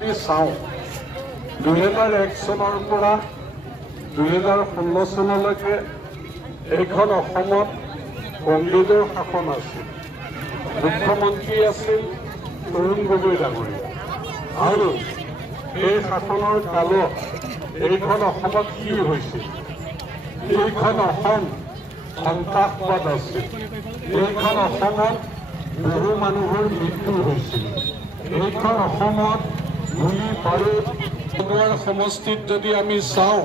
চাওঁ 2001 চনৰ পৰা 2016 চনলৈকে এইখন অসমত কংগ্ৰেছৰ শাসন আছিল। মুখ্যমন্ত্ৰী আছিল তৰুণ গগৈ ডাঙৰীয়া আৰু এই শাসনৰ কালত এইখন অসমত কি হৈছিল? এইখন অসম সন্ত্ৰাসবাদ আছিল। এইখন অসমত বহু মানুহৰ মৃত্যু হৈছিল। এইখন অসমত গুলি বাৰুদ সমষ্টিত যদি আমি চাওঁ,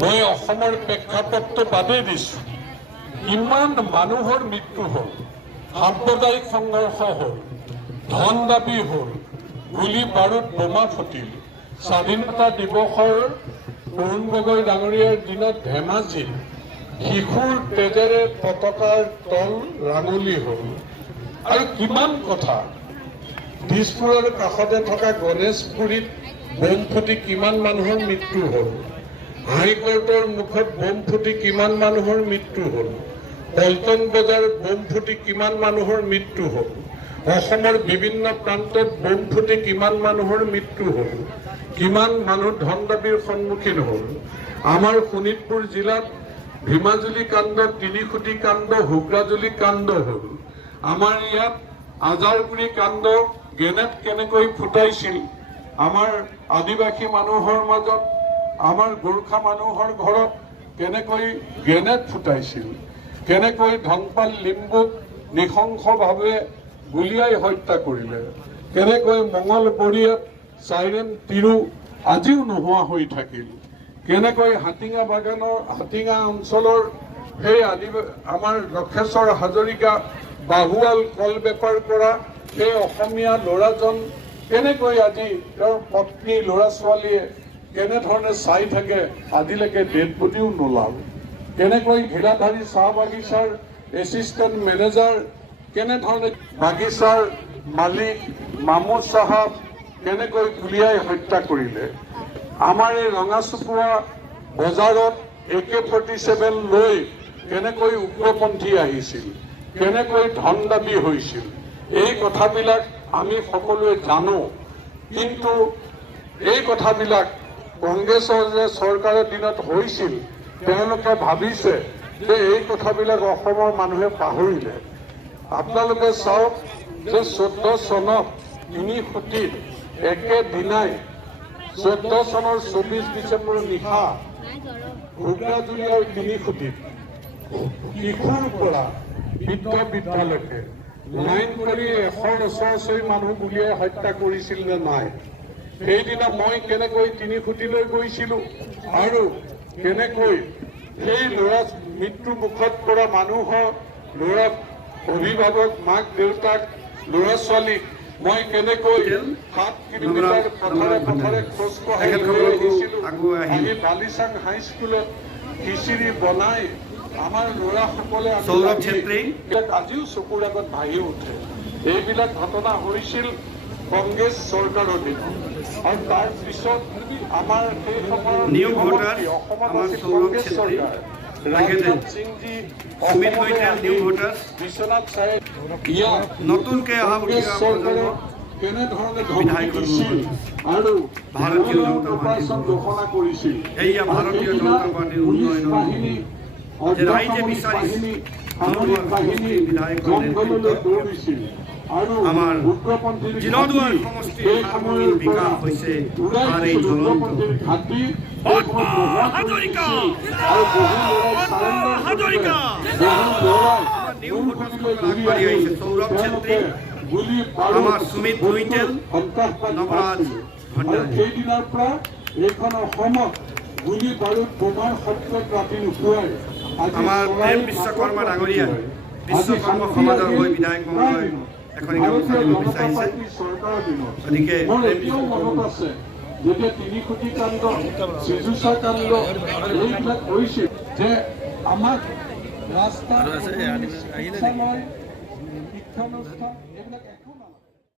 মই অসমৰ প্ৰেক্ষাপটটো বাদেই দিছোঁ। কিমান মানুহৰ মৃত্যু হ'ল, সাম্প্ৰদায়িক সংঘৰ্ষ হ'ল, ধন দাবী হ'ল, গুলি বাৰুদ বোমা ফুটিল। স্বাধীনতা দিৱসৰ তৰুণ গগৈ ডাঙৰীয়াৰ দিনত ধেমাজি শিশুৰ তেজেৰে পতাকাৰ তল ৰাঙলী হ'ল। আৰু কিমান কথা, দিছপুৰৰ কাষতে থকা গণেশপুৰীত বোম ফুটি কিমান মানুহৰ মৃত্যু হ'ল, হাইকোৰ্টৰ মুখত বোম ফুটি কিমান মানুহৰ মৃত্যু হ'ল, পল্টন বজাৰত বোম ফুটি কিমান মানুহৰ মৃত্যু হ'ল, অসমৰ বিভিন্ন প্ৰান্তত বোম ফুটি কিমান মানুহৰ মৃত্যু হ'ল, কিমান মানুহ ধন দাবীৰ সন্মুখীন হ'ল। আমাৰ শোণিতপুৰ জিলাত ভীমাজুলি কাণ্ড, তিনিখুটি কাণ্ড, হুগ্ৰাজুলি কাণ্ড হ'ল। আমাৰ ইয়াত আজাৰগুৰি কাণ্ড, গ্ৰেনেড কেনেকৈ ফুটাইছিল, আমাৰ আদিবাসী মানুহৰ মাজত, আমাৰ গোৰ্খা মানুহৰ ঘৰত কেনেকৈ গ্ৰেনেড ফুটাইছিল, কেনেকৈ ধনপাল লিম্বুক নৃশংসভাৱে গুলীয়াই হত্যা কৰিলে, কেনেকৈ মঙলবৰীয়াত চাইৰেন তিৰু আজিও নোহোৱা হৈ থাকিল, কেনেকৈ হাটিঙা অঞ্চলৰ সেই আমাৰ লক্ষেশ্বৰ হাজৰিকা বাহুৱাল কল বেপাৰ কৰা সেই অসমীয়া ল'ৰাজন কেনেকৈ আজি তেওঁৰ পত্নী ল'ৰা ছোৱালীয়ে কেনেধৰণে চাই থাকে, আজিলৈকে ডেড বডিও নোলাল। কেনেকৈ ঘিৰাধাৰী চাহ বাগিচাৰ এছিষ্টেণ্ট মেনেজাৰ, কেনেধৰণে বাগিচাৰ মালিক মামু চাহাব কেনেকৈ গুলীয়াই হত্যা কৰিলে। আমাৰ এই ৰঙাচুপুৰা বজাৰত AK-47 লৈ কেনেকৈ উগ্ৰপন্থী আহিছিল, কেনেকৈ ধন দাবী হৈছিল, এই কথাবিলাক আমি সকলোৱে জানো। কিন্তু এই কথাবিলাক কংগ্ৰেছৰ যে চৰকাৰৰ দিনত হৈছিল, তেওঁলোকে ভাবিছে যে এই কথাবিলাক অসমৰ মানুহে পাহৰিলে। আপোনালোকে চাওক যে 14 চনত তিনিখুটিত একেদিনাই 14 চনৰ 24 ডিচেম্বৰ নিশা হুগ্ৰাজুলি আৰু তিনিখুটিত শিশুৰ পৰা বৃদ্ধলৈকে লাইন কৰি 100 ওচৰা-ওচৰি মানুহ গুলীয়াই হত্যা কৰিছিল নে নাই? সেইদিনা মই কেনেকৈ তিনিখুটিলৈ গৈছিলো আৰু কেনেকৈ সেই ল'ৰা মৃত্যু মুখত পৰা মানুহৰ ল'ৰা অভিভাৱক, মাক দেউতাক, ল'ৰা ছোৱালীক মই কেনেকৈ 7 কিলোমিটাৰ পথাৰে পথাৰে খোজকঢ়াই লৈ আহিছিলো। আহি বালিচাং হাইস্কুলত খিচিৰি বনাই আমাৰ ল'ৰাসকলে আজিও চকুৰ আগত ভাহি উঠে। এইবিলাক ঘটনা হৈছিল কংগ্ৰেছ চৰকাৰৰ দিনত। আৰু তাৰ পিছত আমাৰ সেই সময়ত অসমত আছিল কংগ্ৰেছ চৰকাৰ। ৰাজনাথ সিংজী বিশ্বনাথ চাই নতুনকৈ অহা চৰকাৰে কেনেধৰণে ধমকি দিছিল আৰু অপাৰেশ্যন ঘোষণা কৰিছিল। পুলিচ বাহিনী, অৰ্ধসামৰিক বাহিনী, সামৰিক বাহিনী জংঘললৈ দৌৰিছিল আৰু উগ্ৰপন্থীৰ সেই সময়ৰ পৰা উৰাই উগ্ৰপন্থীৰ ঘাটি আৰু বহু ল'ৰাই সেইদিনাৰ পৰা এইখন অসমত গুলি বাৰুদ বোমাৰ শব্দত ৰাতি নুশুৱাই আমাৰ প্ৰেম বিশ্বকৰ্মা ডাঙৰীয়া বিশ্বকৰ্ম সমাজৰ হৈ বিধায়ক মহোদয় এখন বিচাৰিছে। গতিকে মনত আছে যেতিয়া তিনিখুটি কাণ্ড, চিজুচা কাণ্ড এইবিলাক হৈছিল যে আমাক ৰাস্তা শিক্ষানুষ্ঠান